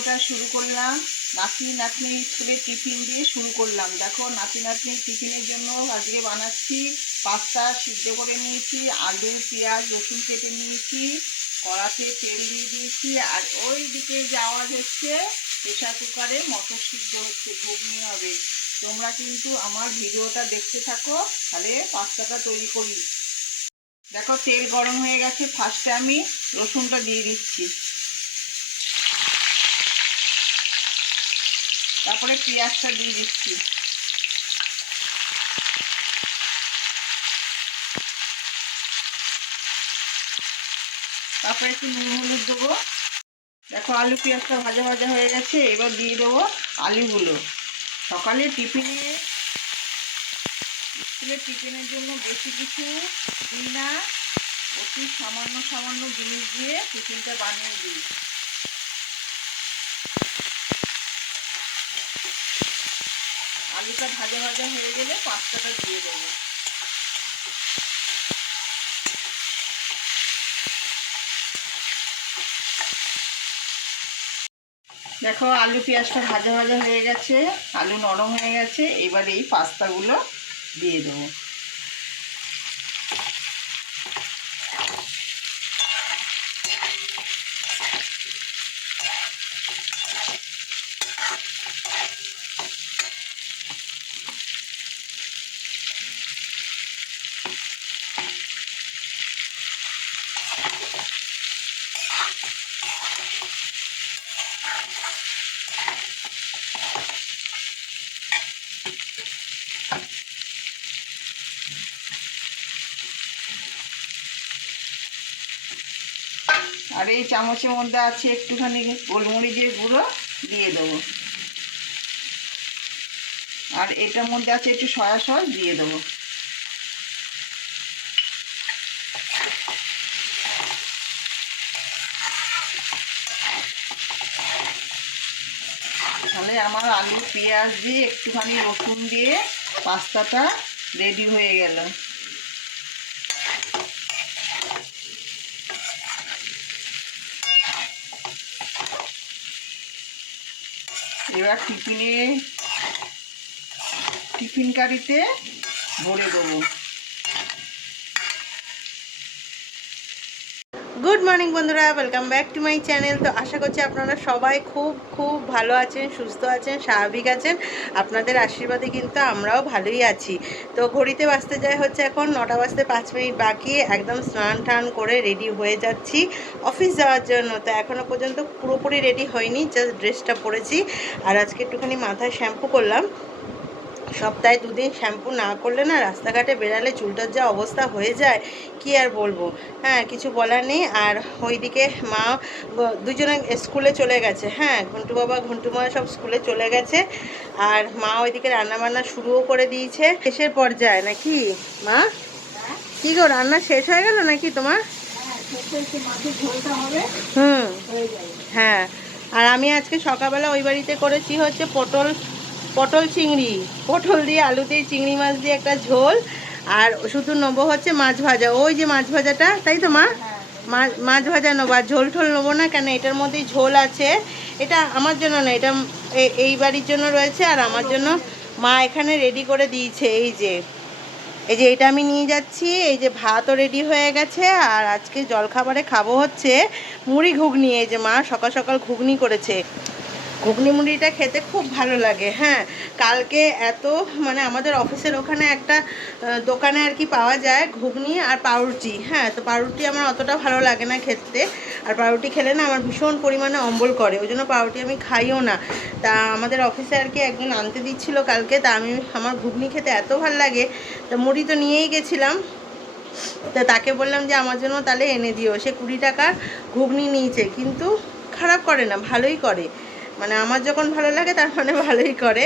ভিডিওটা শুরু করলাম। নাতি নাতনি স্কুলে টিফিন দিয়ে শুরু করলাম। দেখো, নাতি নাতনি টিফিনের জন্য আজকে বানাচ্ছি পাস্তা সিদ্ধ করে নিয়েছি, আলু, পেঁয়াজ, রসুন কেটে নিয়েছি, কড়াতে তেল দিয়ে দিয়েছি, আর ওই দিকে যাওয়া হচ্ছে প্রেশার কুকারে মটর সিদ্ধ হচ্ছে, ঘুগনি হবে। তোমরা কিন্তু আমার ভিডিওটা দেখতে থাকো, তাহলে পাস্তাটা তৈরি করি। দেখো, তেল গরম হয়ে গেছে ফার্স্টে আমি রসুনটা দিয়ে দিচ্ছি। তারপরে পেঁয়াজটা দিয়ে দিচ্ছি। তারপরে একটু নুন হলুদ দেবো। দেখো আলু পেঁয়াজটা ভাজা ভাজা হয়ে গেছে, এবার দিয়ে দেবো আলুগুলো। সকালে টিফিনে স্কুলের টিফিনের জন্য বেশি কিছু দিই না, অতি সামান্য সামান্য জিনিস দিয়ে টিফিনটা বানিয়ে দিই। ভাজা ভাজা হয়ে গেলে পাস্তাটা দিয়ে দেবো। দেখো আলু পেঁয়াজটা ভাজা ভাজা হয়ে গেছে, আলু নরম হয়ে গেছে, এবার এই পাস্তাগুলো দিয়ে দেবো। আর এই চামচের মধ্যে আছে একটুখানি গোলমরিচের গুঁড়ো দিয়ে দেবো। আর এটার মধ্যে আছে একটু সয়া সস দিয়ে দেবো। তাহলে আমার আলু, পেঁয়াজ দিয়ে একটুখানি রসুন দিয়ে পাস্তাটা রেডি হয়ে গেল। এবার টিফিনে টিফিন কারিতে ভরে দেবো। গুড মর্নিং বন্ধুরা welcome back to my channel তো আশা করছি আপনারা সবাই খুব খুব ভালো আছেন, সুস্থ আছেন, স্বাভাবিক আছেন। আপনাদের আশীর্বাদে কিন্তু আমরাও ভালোই আছি। তো ঘড়িতে বাজতে যায় হচ্ছে এখন নটা বাজতে পাঁচ মিনিট বাকি, একদম স্নান টান করে রেডি হয়ে যাচ্ছি অফিস যাওয়ার জন্য। তো এখনও পর্যন্ত পুরোপুরি রেডি হয়নি জাস্ট ড্রেসটা পরেছি। আর আজকে একটুখানি মাথায় শ্যাম্পু করলাম। সপ্তাহে দুদিন শ্যাম্পু না করলে না রাস্তাঘাটে বেরালে চুলটার যা অবস্থা হয়ে যায়, কি আর বলব? হ্যাঁ কিছু বলার নেই। আর ওইদিকে মা দুজনে স্কুলে চলে গেছে। হ্যাঁ ঘন্টু বাবা, ঘন্টু মা সব স্কুলে চলে গেছে। আর মা ওইদিকে রান্নাবান্না শুরুও করে দিয়েছে। শেষের পর্যায়ে নাকি? মা? কি গো, রান্না শেষ হয়ে গেল নাকি তোমার? হুম হ্যাঁ। আর আমি আজকে সকালবেলা ওই বাড়িতে করেছি হচ্ছে পটল পটল চিংড়ি। পটল দিয়ে আলু দিয়ে চিংড়ি মাছ দিয়ে একটা ঝোল। আর শুধু নেব হচ্ছে মাছ ভাজা। ওই যে মাছ ভাজাটা তাই তো মা? মাছ মাছ ভাজা নেব। আর ঝোল ঠোল নেব না কেন? এটার মধ্যেই ঝোল আছে। এটা আমার জন্য না এটা এই বাড়ির জন্য রয়েছে। আর আমার জন্য মা এখানে রেডি করে দিয়েছে। এই যে এই যে এটা আমি নিয়ে যাচ্ছি। এই যে ভাতও রেডি হয়ে গেছে। আর আজকে জলখাবারে খাব হচ্ছে মুড়ি ঘুগনি। এই যে মা সকাল সকাল ঘুগনি করেছে। ঘুগনি মুড়িটা খেতে খুব ভালো লাগে হ্যাঁ। কালকে এত মানে আমাদের অফিসের ওখানে একটা দোকানে আর কি পাওয়া যায় ঘুগনি আর পাউরুটি হ্যাঁ। তো পাউরুটি আমার অতটা ভালো লাগে না খেতে, আর পাউরুটি খেলে না আমার ভীষণ পরিমাণে অম্বল করে, ওই জন্য পাউরুটি আমি খাইও না। তা আমাদের অফিসে আর কি একজন আনতে দিচ্ছিল কালকে, তা আমি, আমার ঘুগনি খেতে এত ভালো লাগে, তা মুড়ি তো নিয়েই গেছিলাম। তা তাকে বললাম যে, আমার জন্য তাহলে এনে দিও, সে কুড়ি টাকার ঘুগনি নিয়েছে। কিন্তু খারাপ করে না, ভালোই করে। মানে আমার যখন ভালো লাগে তার মানে ভালোই করে।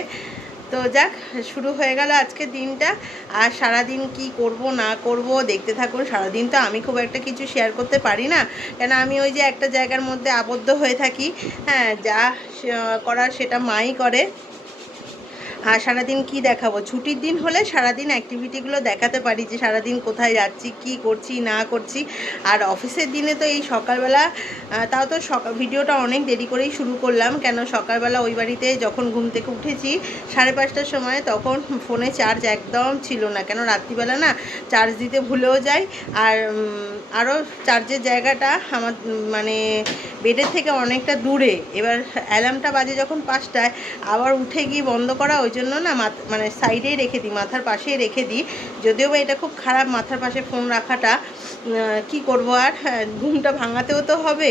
তো যাক, শুরু হয়ে গেল আজকে দিনটা। আর সারাদিন কি করব, না করব, দেখতে থাকুন। সারাদিন তো আমি খুব একটা কিছু শেয়ার করতে পারি না। কেন আমি ওই যে একটা জায়গার মধ্যে আবদ্ধ হয়ে থাকি। হ্যাঁ যা করার সেটা মাই করে। আর সারাদিন কি দেখাবো? ছুটির দিন হলে সারাদিন অ্যাক্টিভিটিগুলো দেখাতে পারি যে সারাদিন কোথায় যাচ্ছি, কি করছি, না করছি। আর অফিসের দিনে তো এই সকালবেলা তাও তো ভিডিওটা অনেক দেরি করেই শুরু করলাম। কেন সকালবেলা ওই বাড়িতে যখন ঘুম থেকে উঠেছি, সাড়ে পাঁচটার সময় তখন ফোনে চার্জ একদম ছিল না। কেন রাত্রিবেলা না চার্জ দিতে ভুলেও যাই। আর আরও চার্জের জায়গাটা আমার মানে বেডের থেকে অনেকটা দূরে। এবার অ্যালার্মটা বাজে যখন পাঁচটায়, আবার উঠে গিয়ে বন্ধ করা ওই জন্য না মানে সাইডেই রেখে দিই মাথার পাশেই রেখে দিই। যদিও বা এটা খুব খারাপ মাথার পাশে ফোন রাখাটা কি করব আর? হ্যাঁ, ঘুমটা ভাঙাতেও তো হবে।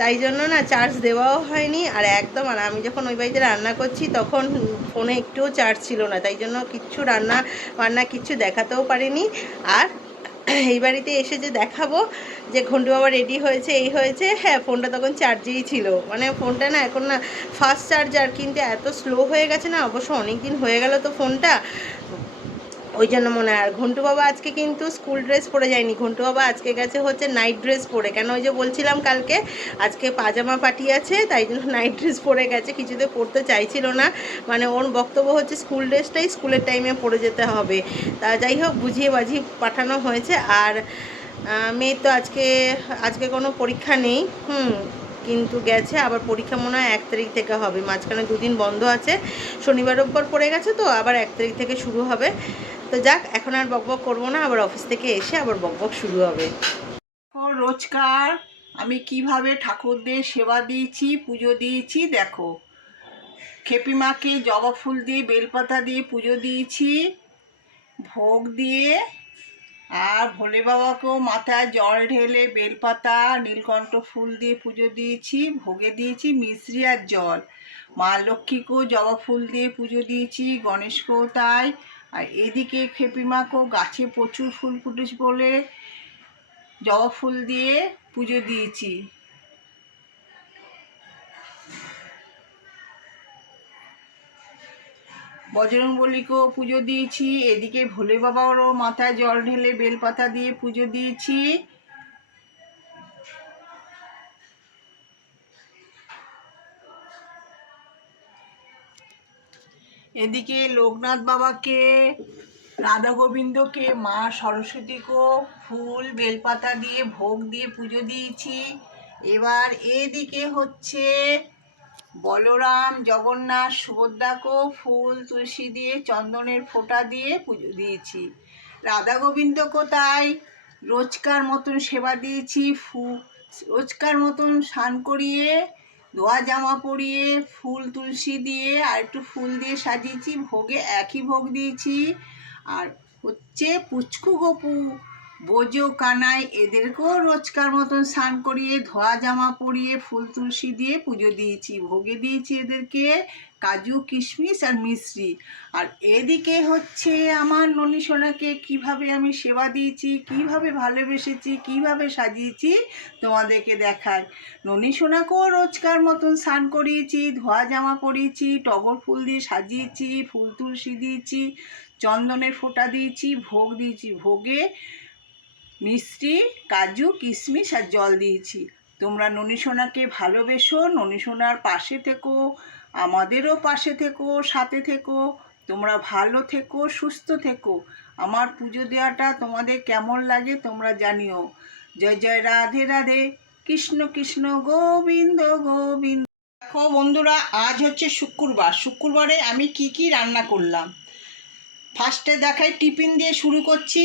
তাই জন্য না চার্জ দেওয়াও হয়নি। আর একদম আর আমি যখন ওই বাড়িতে রান্না করছি তখন ফোনে একটুও চার্জ ছিল না। তাই জন্য কিচ্ছু রান্না বান্না কিচ্ছু দেখাতেও পারিনি। আর এই বাড়িতে এসে যে দেখাবো যে ঘন্টু বাবা রেডি হয়েছে, এই হয়েছে হ্যাঁ ফোনটা তখন চার্জেই ছিল। মানে ফোনটা না এখন না ফাস্ট চার্জার কিন্তু এত স্লো হয়ে গেছে না, অবশ্য অনেক দিন হয়ে গেল তো ফোনটা ওই জন্য মনে হয়। আর ঘন্টু বাবা আজকে কিন্তু স্কুল ড্রেস পরে যায়নি। ঘন্টু বাবা আজকে গেছে হচ্ছে নাইট ড্রেস পরে। কেন ওই যে বলছিলাম কালকে, আজকে পাজামা পার্টি আছে, তাই জন্য নাইট ড্রেস পরে গেছে। কিছুতে পরতে চাইছিল না। মানে ওর বক্তব্য হচ্ছে স্কুল ড্রেসটাই স্কুলের টাইমে পরে যেতে হবে। তা যাই হোক, বুঝিয়ে বাঝিয়ে পাঠানো হয়েছে। আর মেয়ের তো আজকে আজকে কোনো পরীক্ষা নেই। হুম, কিন্তু গেছে। আবার পরীক্ষা মনে হয় এক তারিখ থেকে হবে। মাঝখানে দুদিন বন্ধ আছে। শনিবার রোববার পড়ে গেছে তো, আবার এক তারিখ থেকে শুরু হবে। তো যাক, এখন আর বকবক করব না, আবার অফিস থেকে এসে আবার বকবক শুরু হবে। রোজকার, আমি কীভাবে ঠাকুরদের সেবা দিয়েছি, পুজো দিয়েছি, দেখো। খেপিমাকে জবা ফুল দিয়ে, বেলপাতা দিয়ে পুজো দিয়েছি, ভোগ দিয়ে, আর ভোলে বাবাকেও মাথায় জল ঢেলে বেলপাতা, নীলকণ্ঠ ফুল দিয়ে পুজো দিয়েছি, ভোগে দিয়েছি মিশ্রি আর জল। মা লক্ষ্মীকেও জবা ফুল দিয়ে পুজো দিয়েছি, গণেশকেও তাই। আর এদিকে খেপিমাকেও গাছে প্রচুর ফুল ফুটেছে বলে জবা ফুল দিয়ে পুজো দিয়েছি। বজরংবলীকেও পুজো দিয়েছি, এদিকে ভোলে বাবারও মাথায় জল ঢেলে বেলপাতা দিয়ে পুজো দিয়েছি। এদিকে লোকনাথ বাবাকে, রাধা গোবিন্দকে, মা সরস্বতীকেও ফুল, বেলপাতা দিয়ে ভোগ দিয়ে পুজো দিয়েছি। এবার এদিকে হচ্ছে বলরাম, জগন্নাথ, সুভদ্রাকেও ফুল, তুলসী দিয়ে, চন্দনের ফোঁটা দিয়ে পুজো দিয়েছি। রাধা গোবিন্দকেও তাই রোজকার মতন সেবা দিয়েছি, ফু রোজকার মতন স্নান করিয়ে ধোয়া জামা পরিয়ে, ফুল তুলসী দিয়ে আর একটু ফুল দিয়ে সাজিয়েছি, ভোগে একই ভোগ দিয়েছি। আর হচ্ছে পুচকু গপু, বোজো কানাই, এদেরকেও রোজকার মতন স্নান করিয়ে, ধোয়া জামা পরিয়ে, ফুল তুলসী দিয়ে পুজো দিয়েছি, ভোগে দিয়েছি এদেরকে। কাজু, কিশমিশ আর মিশ্রি আর এদিকে হচ্ছে আমার ননী সোনাকে কীভাবে আমি সেবা দিয়েছি, কীভাবে ভালোবেসেছি, কীভাবে সাজিয়েছি তোমাদেরকে দেখায় ননী সোনাকেও রোজকার মতন স্নান করিয়েছি, ধোয়া জামা পরিয়েছি, টগর ফুল দিয়ে সাজিয়েছি, ফুল তুলসী দিয়েছি, চন্দনের ফোঁটা দিয়েছি, ভোগ দিয়েছি, ভোগে মিষ্টি, কাজু, কিশমিশ আর জল দিয়েছি। তোমরা ননী সোনাকে ভালোবেসো, ননী সোনার পাশে থেকো আমাদেরও পাশে থেকো, সাথে থেকো, তোমরা ভালো থেকো, সুস্থ থেকো। আমার পুজো দেওয়াটা তোমাদের কেমন লাগে তোমরা জানিও। জয় জয়, রাধে রাধে, কৃষ্ণ কৃষ্ণ, গোবিন্দ গোবিন্দ। দেখো বন্ধুরা, আজ হচ্ছে শুক্রবার। শুক্রবারে আমি কি কি রান্না করলাম? ফার্স্টে দেখাই, টিফিন দিয়ে শুরু করছি।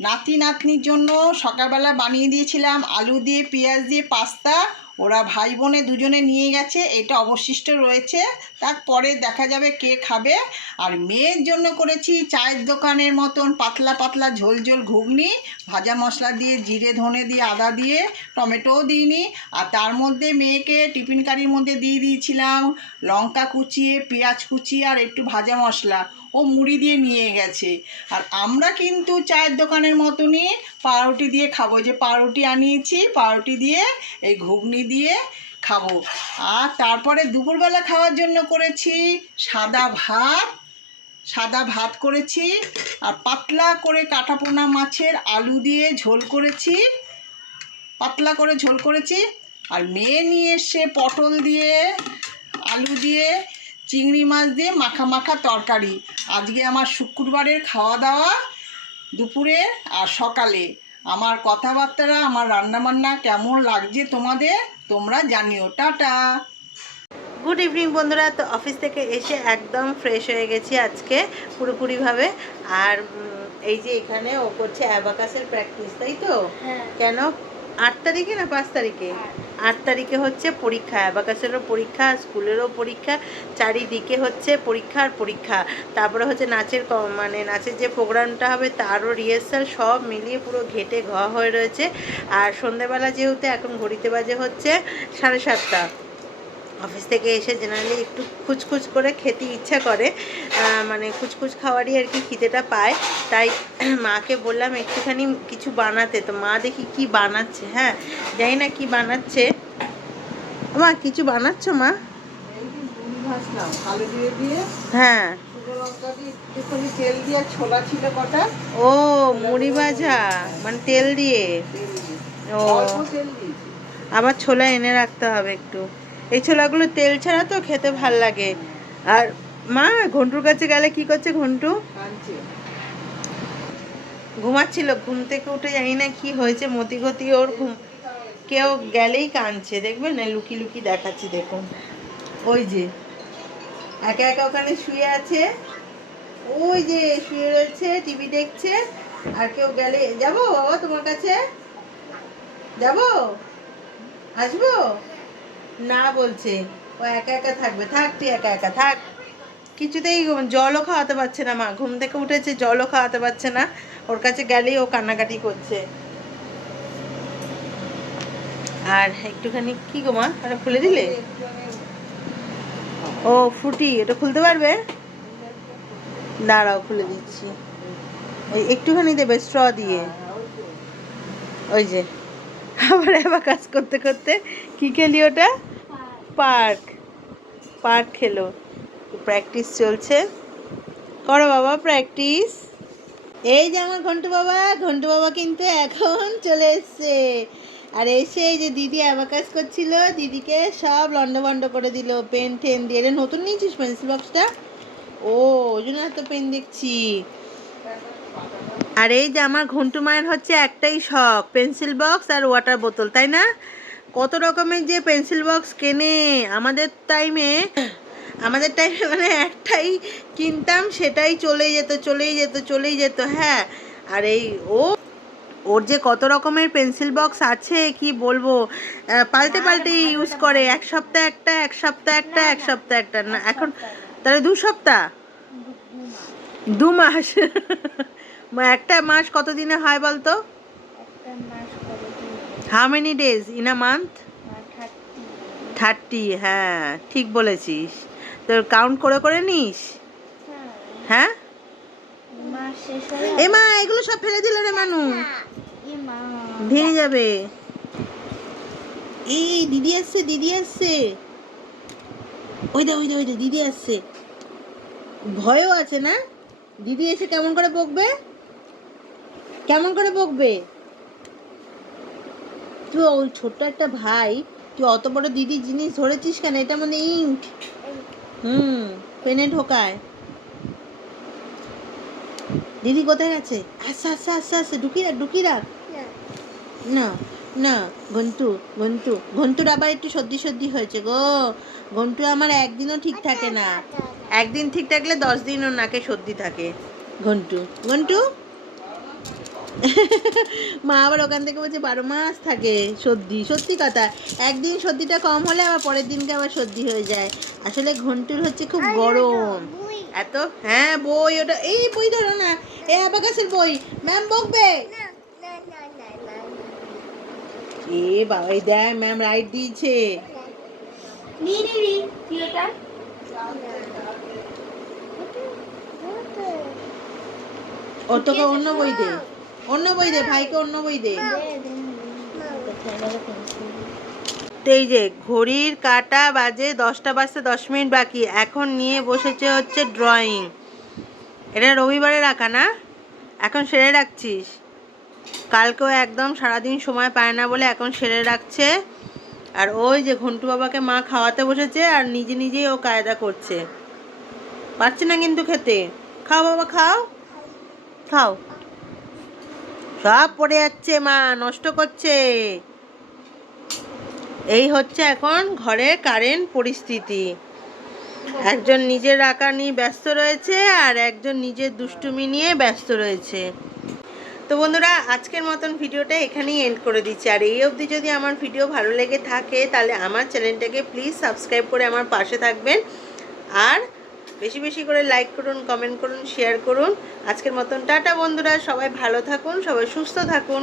নাতি নাতনির জন্য সকালবেলা বানিয়ে দিয়েছিলাম আলু দিয়ে, পেঁয়াজ দিয়ে, পাস্তা ওরা ভাই বোনে দুজনে নিয়ে গেছে, এটা অবশিষ্ট রয়েছে। তারপরে দেখা যাবে কে খাবে। আর মেয়ের জন্য করেছি চায়ের দোকানের মতন পাতলা পাতলা ঝোল ঝোল ঘুগনি, ভাজা মশলা দিয়ে, জিরে ধনে দিয়ে, আদা দিয়ে, টমেটোও দিইনি। আর তার মধ্যে মেয়েকে টিফিন কারির মধ্যে দিয়ে দিয়েছিলাম। লঙ্কা কুচিয়ে, পেঁয়াজ কুচিয়ে আর একটু ভাজা মশলা। ও মুড়ি দিয়ে নিয়ে গেছে। আর আমরা কিন্তু চায়ের দোকানের মতনই পাউরুটি দিয়ে খাব। যে পাউরুটি আনিয়েছি, পাউরুটি দিয়ে এই ঘুগনি দিয়ে খাব। আর তারপরে দুপুরবেলা খাওয়ার জন্য করেছি সাদা ভাত সাদা ভাত করেছি। আর পাতলা করে কাটাপোনা মাছের আলু দিয়ে ঝোল করেছি, পাতলা করে ঝোল করেছি। আর মেয়ে নিয়ে এসে পটল দিয়ে, আলু দিয়ে। চিংড়ি মাছ দিয়ে মাখা মাখা তরকারি। আজকে আমার শুক্রবারের খাওয়া দাওয়া দুপুরে আর সকালে। আমার কথাবার্তারা আমার রান্নাবান্না কেমন লাগছে তোমাদের তোমরা জানিও। টাটা। গুড ইভিনিং বন্ধুরা তো অফিস থেকে এসে একদম ফ্রেশ হয়ে গেছি আজকে পুরোপুরিভাবে। আর এই যে এখানে ও করছে অ্যাবাকাসের প্র্যাকটিস তাই তো? হ্যাঁ। কেন? আট তারিখে না পাঁচ তারিখে? আট তারিখে হচ্ছে পরীক্ষা, অ্যাবাকাসেরও পরীক্ষা, স্কুলেরও পরীক্ষা, চারিদিকে হচ্ছে পরীক্ষার পরীক্ষা। তারপরে হচ্ছে নাচের মানে নাচের যে প্রোগ্রামটা হবে তারও রিহার্সাল সব মিলিয়ে পুরো ঘেটে ঘ হয়ে রয়েছে। আর সন্ধেবেলা যেহেতু এখন ঘড়িতে বাজে হচ্ছে সাড়ে সাতটা। অফিস থেকে এসে জেনারেলি একটু খুচখুচ করে খেতে ইচ্ছা করে। মানে খুচখুচ খাওয়ারই আর কি খিদেটা পায়। তাই মাকে বললাম, একটুখানি কিছু বানাতে। তো মা দেখি কি বানাচ্ছে হ্যাঁ? জানি না কি বানাচ্ছে। মা, কিছু বানাচ্ছ মা? হ্যাঁ। ও, মুড়ি ভাজা মানে তেল দিয়ে? ও। আবার ছোলা এনে রাখতে হবে একটু। এই ছোলাগুলো তেল ছাড়া তো খেতে ভালো লাগে। আর মা ঘন্টুর কাছে গেলে কি করছে ঘন্টু? ঘুমাচ্ছিল ঘুম থেকে উঠে জানি না কি হয়েছে মতি গতি ওর ঘুম কেউ গেলেই কাঁদছে দেখবেন? না লুকি লুকি দেখাচ্ছি দেখুন। ওই যে একা একা ওখানে শুয়ে আছে। ওই যে শুয়ে রয়েছে টিভি দেখছে। আর কেউ গেলে যাব বাবা তোমার কাছে? যাব? আসব? না বলছে। ও একা একা থাকবে। থাক, তুই একা একা থাক। কিছুতেই জলও খাওয়াতে পারছে না মা। ঘুম থেকে উঠেছে, জলও খাওয়াতে পারছে না। ওর কাছে গেলেই ও কান্নাকাটি করছে। আর একটুখানি কি গো মা? ওটা খুলে দিলে? ও, ফুটি, এটা খুলতে পারবে? দাঁড়াও, খুলে দিচ্ছি। ওই একটুখানি দেবে স্ট্র দিয়ে। ওই যে। আবার এবার কাজ করতে করতে কি খেলি ওটা? পার্ক। পার্ক খেলো। প্র্যাকটিস চলছে। করো বাবা, প্র্যাকটিস। এই যে আমার ঘন্টু বাবা ঘন্টু বাবা কিন্তু এখন চলে এসছে। আর এসে এই যে দিদি অ্যাবাকাস করছিল, দিদিকে সব লন্ডভন্ড করে দিল, পেন টেন দিয়ে। এটা নতুন নিয়েছিস পেন্সিল বক্সটা? ও, ওই জন্য এত পেন দেখছি। আর এই যে আমার ঘন্টু মায়ের হচ্ছে একটাই শখ, পেন্সিল বক্স আর ওয়াটার বোতল, তাই না? কত রকমের যে পেন্সিল বক্স কেনে? আমাদের টাইমে আমাদের টাইমে মানে একটাই কিনতাম সেটাই চলেই যেত চলেই যেত চলেই যেত হ্যাঁ। আর এই ও ওর যে কত রকমের পেন্সিল বক্স আছে কি বলব? পাল্টে পাল্টে ইউজ করে এক সপ্তাহ একটা এক সপ্তাহ একটা এক সপ্তাহ একটা না এখন তাহলে দু সপ্তাহ? দু মাস। একটা মাস কত দিনে হয় বলতো? একটা মাস how many days in a month thirty হ্যাঁ ঠিক বলেছিস। তোর কাউন্ট করে করে নিস? হ্যাঁ। হলে এ মা এগুলো সব ফেলে দিল রে মানু। ভেঙে যাবে। এই দিদি আসছে দিদি আসছে। ওই দা ওই দা ওই দা দিদি আসছে। ভয়ও আছে না? দিদি এসে কেমন করে বকবে? কেমন করে বকবে? তুই ওই ছোট্ট একটা ভাই, তুই অত বড় দিদি জিনিস ধরেছিস কেন? এটা মানে ইঙ্ক। হুম, পেনে ঢোকায়। দিদি কোথায় গেছে আস্তে আস্তে আস্তে আস্তে ঢুকি রাখ ঢুকি রাখ। না না, ঘন্টু ঘন্টু, ঘন্টুর আবার একটু সর্দি সর্দি হয়েছে গো। ঘন্টু আমার একদিনও ঠিক থাকে না। একদিন ঠিক থাকলে দশ দিন ওর নাকে সর্দি থাকে। ঘন্টু ঘন্টু? মা আবার ওখান থেকে বলছে বারো মাস থাকে সর্দি। সত্যি কথা একদিন সর্দিটা কম হলে আবার পরের দিনকে আবার সর্দি হয়ে যায়। আসলে ঘন্টুর হচ্ছে খুব গরম। এত? হ্যাঁ বই ওটা এই বই ধরো না। এ আবাকাসের বই। ম্যাম বকবে? এ বাবা এই দেখ ম্যাম রাইট দিয়েছে। ও তোকে অন্য বই দে। অন্য বই দে ভাইকে অন্য বই দে। তো এই যে ঘড়ির কাটা বাজে দশটা বাজতে দশ মিনিট বাকি এখন নিয়ে বসেছে হচ্ছে ড্রয়িং এটা রবিবারে রাখা না? এখন সেরে রাখছিস? কালকেও একদম সারাদিন সময় পায় না বলে এখন সেরে রাখছে। আর ওই যে ঘন্টু বাবাকে মা খাওয়াতে বসেছে আর নিজে নিজেই ও কায়দা করছে। পারছে না কিন্তু খেতে? খাও বাবা খাও। খাও। সব পড়ে যাচ্ছে, মা, নষ্ট করছে। এই হচ্ছে এখন ঘরের কারেন্ট পরিস্থিতি। একজন নিজের আঁকা নিয়ে ব্যস্ত রয়েছে আর একজন নিজের দুষ্টুমি নিয়ে ব্যস্ত রয়েছে। তো বন্ধুরা, আজকের মতন ভিডিওটা এখানেই এন্ড করে দিচ্ছি। আর এই অবধি যদি আমার ভিডিও ভালো লেগে থাকে, তাহলে আমার চ্যানেলটাকে প্লিজ সাবস্ক্রাইব করে আমার পাশে থাকবেন। আর বেশি বেশি করে লাইক করুন কমেন্ট করুন শেয়ার করুন। আজকের মতন টাটা বন্ধুরা, সবাই ভালো থাকুন, সবাই সুস্থ থাকুন।